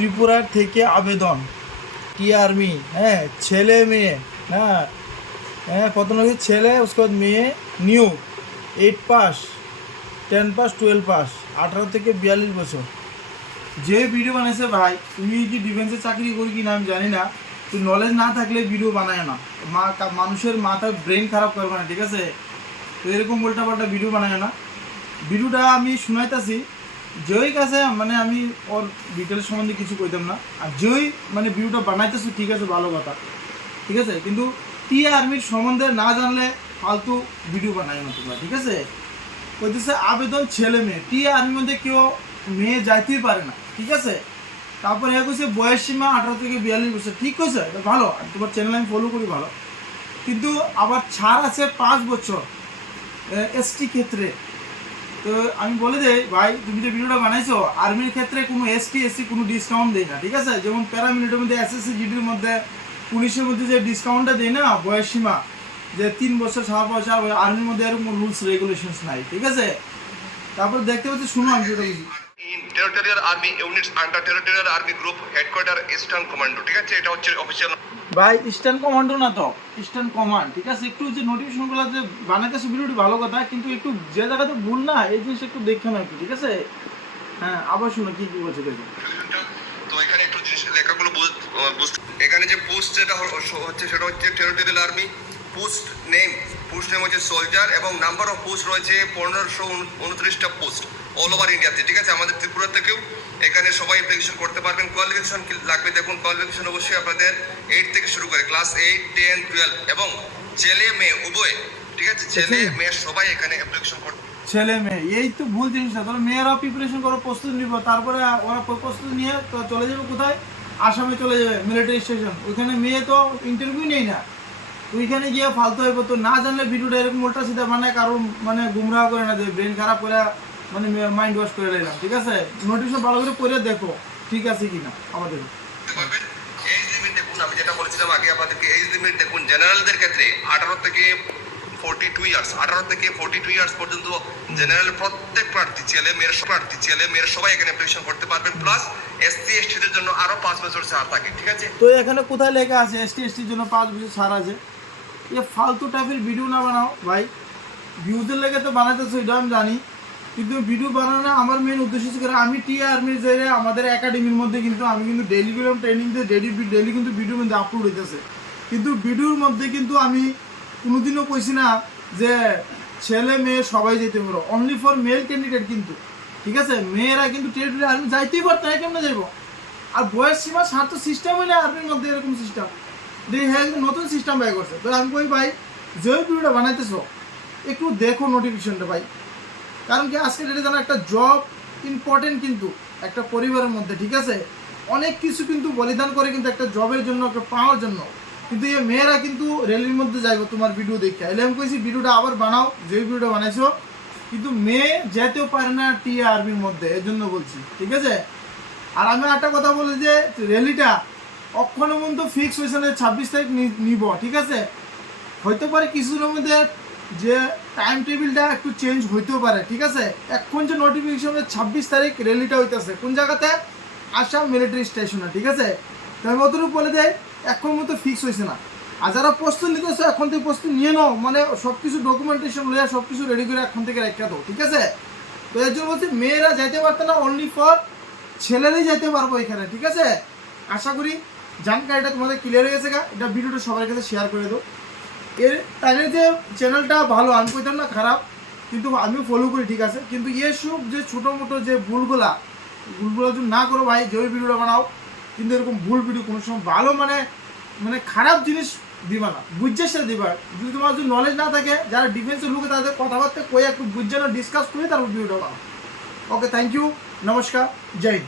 ত্রিপুরার থেকে আবেদন। টি আর্মি হ্যাঁ ছেলে মেয়ে হ্যাঁ হ্যাঁ প্রথম হচ্ছে? ছেলে, উসকো মেয়ে, new eight pass ten pass twelve pass আঠারো থেকে বিয়াল্লিশ বছর। যে ভিডিও বানাইছে ভাই, তুমি কি ডিফেন্সে চাকরি করি কি না আমি জানি না তুই নলেজ না থাকলে ভিডিও বানায় না। মা মানুষের মাথার ব্রেন খারাপ করবে না, ঠিক আছে? তো এরকম উল্টাপাল্টা ভিডিও বানায় না। ভিডিওটা আমি শুনাইতেছি জয়ী কাছে মানে আমি ওর ডিটেলস সম্বন্ধে কিছু কইতাম না। আর জয়ী মানে ভিডিওটা বানাইতেছে, ঠিক আছে, ভালো কথা। ঠিক আছে? কিন্তু টি আর্মির সম্বন্ধে না জানলে ফালতু ভিডিও বানায় না তোমরা, ঠিক আছে? কইতেছে, আবেদন ছেলে মেয়ে। টি আর্মির মধ্যে কেউ মেয়ে যাইতেই পারে না, ঠিক আছে? তারপরে এ কইছে, বয়স সীমা আঠারো থেকে বিয়াল্লিশ বছর। ঠিক কইছে? এটা ভালো, আর তোমার চ্যানেল আমি ফলো করি, ভালো। কিন্তু আবার ছাড় আছে পাঁচ বছর এসটি ক্ষেত্রে। তো আমি বলে দেই, ভাই, তুমি যে ভিডিওটা বানাইছো, আর্মির ক্ষেত্রে কোনো এসটি, এসসি কোনো ডিসকাউন্ট দেয় না, ঠিক আছে? যেমন প্যারামিলিটারির মধ্যে এসএসসি জিডির মধ্যে, পুলিশের মধ্যে যে ডিসকাউন্টটা দেয় না, বয়স সীমা, যে তিন বছর, সাত বছর, আর্মির মধ্যে এরকম রুলস রেগুলেশনস নাই, ঠিক আছে? তারপর দেখতে পাচ্ছি শুনো আমি যেটা territorial army units under territorial army group headquarter eastern commando ঠিক আছে? এটা হচ্ছে অফিসিয়াল ভাই ইস্টার্ন কমান্ডো না তো? ইস্টার্ন কমান্ড ঠিক আছে? একটু যে নোটিফিকেশনগুলো যে বানাইতেছে ভিডিওটি ভালো কথা কিন্তু একটু যে জায়গাতে ভুল না এই জিনিস একটু দেখে না একটু ঠিক আছে? হ্যাঁ আবার শুনো কি কি বলছে দেখো তো এখানে একটু জিনিস লেখাগুলো এখানে যে পোস্ট যেটা হচ্ছে সেটা হচ্ছে territorial army post name post name হচ্ছে সোলজার এবং নাম্বার অফ পোস্ট রয়েছে পনেরোশো উনত্রিশটা পোস্ট অল ওভার ইন্ডিয়াতে ঠিক আছে? আমাদের ত্রিপুরা থেকেও এখানে সবাই অ্যাপ্লিকেশন করতে পারবেন। কোয়ালিফিকেশন কি লাগবে দেখুন কোয়ালিফিকেশন অবশ্যই আপনাদের এইট থেকে শুরু করে ক্লাস এইট টেন টুয়েলভ এবং ছেলে মেয়ে উভয় ঠিক আছে? ছেলে। মেয়ে সবাই এখানে অ্যাপ্লিকেশন করতে ছেলে মেয়ে এই তো ভুল জিনিসটা ধরো মেয়েরা প্রিপারেশন করো প্রস্তুতি নিব তারপরে ওরা প্রস্তুতি নিয়ে তো চলে যাবে কোথায়? আসামে চলে যাবে মিলিটারি স্টেশন ওইখানে মেয়ে তো ইন্টারভিউ নেই না। ওইখানে গিয়ে ফালতু হয়ে তো না জানলে ভিডিওটা এরকম উল্টা সিধা মানে কারও মানে গুমরাহ করে না যে ব্রেন খারাপ করে মানে মাইন্ড ওয়াশ করে নিলাম ঠিক আছে? নোটিশন ভালো করে পড়ে দেখো ঠিক আছে কিনা আমাদের। করতে এজ লিমিট দেখুন আমি যেটা বলেছিলাম আগে আপনাদেরকে এজ লিমিট দেখুন জেনারেলদের ক্ষেত্রে আঠারো থেকে ফোর্টি টু ইয়ার্স আঠারো থেকে ফোর্টি টু ইয়ার্স পর্যন্ত জেনারেল প্রত্যেক প্রার্থী ছেলে মেয়ের সব প্রার্থী ছেলে মেয়ের সবাই এখানে অ্যাপ্লিকেশন করতে পারবেন প্লাস এসসি এসটিদের জন্য আরও পাঁচ বছর ছাড় থাকে ঠিক আছে? তো এখানে কোথায় লেখা আছে? এসটি এসটির জন্য পাঁচ বছর ছাড় আছে। এ ফালতু টাইপের ভিডিও না বানাও, ভাই। ভিউজের লেগে তো বানাইতেছো, এটা আমি জানি। কিন্তু ভিডিও বানানো আমার মেন উদ্দেশ্য ছিল আমি টি আর্মির যে আমাদের একাডেমির মধ্যে কিন্তু আমি কিন্তু ডেলি গেলাম ট্রেনিং দিয়ে ডেলি ডেলি কিন্তু ভিডিও মধ্যে আপলোড হইতেছে। কিন্তু ভিডিওর মধ্যে কিন্তু আমি কোনোদিনও কইছি না যে ছেলে, মেয়ে সবাই যেতে পারো। অনলি ফর মেল ক্যান্ডিডেট কিন্তু। ঠিক আছে? মেয়েরা কিন্তু টেরিটরি আর্মি যাইতেই পারতো কেমনে যাইবো? আর বয়স সীমা সার তো সিস্টেম হয় না আর্মির মধ্যে এরকম সিস্টেম দিয়ে নতুন সিস্টেম ব্যয় করছে। তো আমি কই, ভাই যে ভিডিওটা বানাইতেছো, একটু দেখো নোটিফিকেশনটা ভাই। কারণ কি আজকে ডেটে জানো একটা জব ইম্পর্টেন্ট কিন্তু, একটা পরিবারের মধ্যে, ঠিক আছে? অনেক কিছু কিন্তু বলিদান করে কিন্তু একটা জবের জন্য, একটা পাওয়ার জন্য। কিন্তু এই মেয়েরা কিন্তু রেলের মধ্যে যাইবো তোমার ভিডিও দেখে এলে আমি কইছি ভিডিওটা আবার বানাও যে ভিডিওটা বানাইছো। কিন্তু মেয়ে যেতেও পারে না টি আর্মির মধ্যে এর জন্য বলছি, ঠিক আছে? আর আমি একটা কথা বলি যে র্যালিটা অক্ষণ পর্যন্ত ফিক্স হয়েছে না ছাব্বিশ তারিখ নিব, ঠিক আছে? হইতে পারে কিছুদিনের মধ্যে যে টাইম টেবিলটা একটু চেঞ্জ হইতেও পারে ঠিক আছে? এখন যে নোটিফিকেশন ছাব্বিশ তারিখ র্যালিটা হইতেছে কোন জায়গাতে আসাম মিলিটারি স্টেশনে ঠিক আছে? তো আমি অতটুকু বলে দেয় এখন মতো ফিক্স হয়েছে না। আর যারা প্রস্তুত নিতেছে এখন থেকে প্রস্তুত নিয়ে নাও মানে সব কিছু ডকুমেন্টেশন লইয়া সব কিছু রেডি করে এখন থেকে রেখে দাও, ঠিক আছে? তো এর জন্য বলছি, মেয়েরা যাইতে পারতো না অনলি ফর ছেলেরাই যাইতে পারব এখানে, ঠিক আছে? আশা করি জানকারিটা তোমাদের ক্লিয়ার হয়ে গেছে গা। এটা ভিডিওটা সবার কাছে শেয়ার করে দাও। এর তাদের যে চ্যানেলটা ভালো আমি কইতাম না, খারাপ, কিন্তু আমিও ফলো করি, ঠিক আছে? কিন্তু এসব যে ছোটো মোটো যে ভুলগুলা, ভুলগুলো যদি না করো ভাই, যে ভিডিওটা বানাও, কিন্তু এরকম ভুল ভিডিও কোনো সময় ভালো মানে মানে খারাপ জিনিস দিবা না। বুঝছে সে দিবা। যদি তোমার যদি নলেজ না থাকে, যারা ডিফেন্সের লোকে, তাদের কথাবার্তা কয়ে একটু বুঝছে না ডিসকাস করে তারপর ভিডিওটা বানাও। ওকে থ্যাংক ইউ নমস্কার, জয়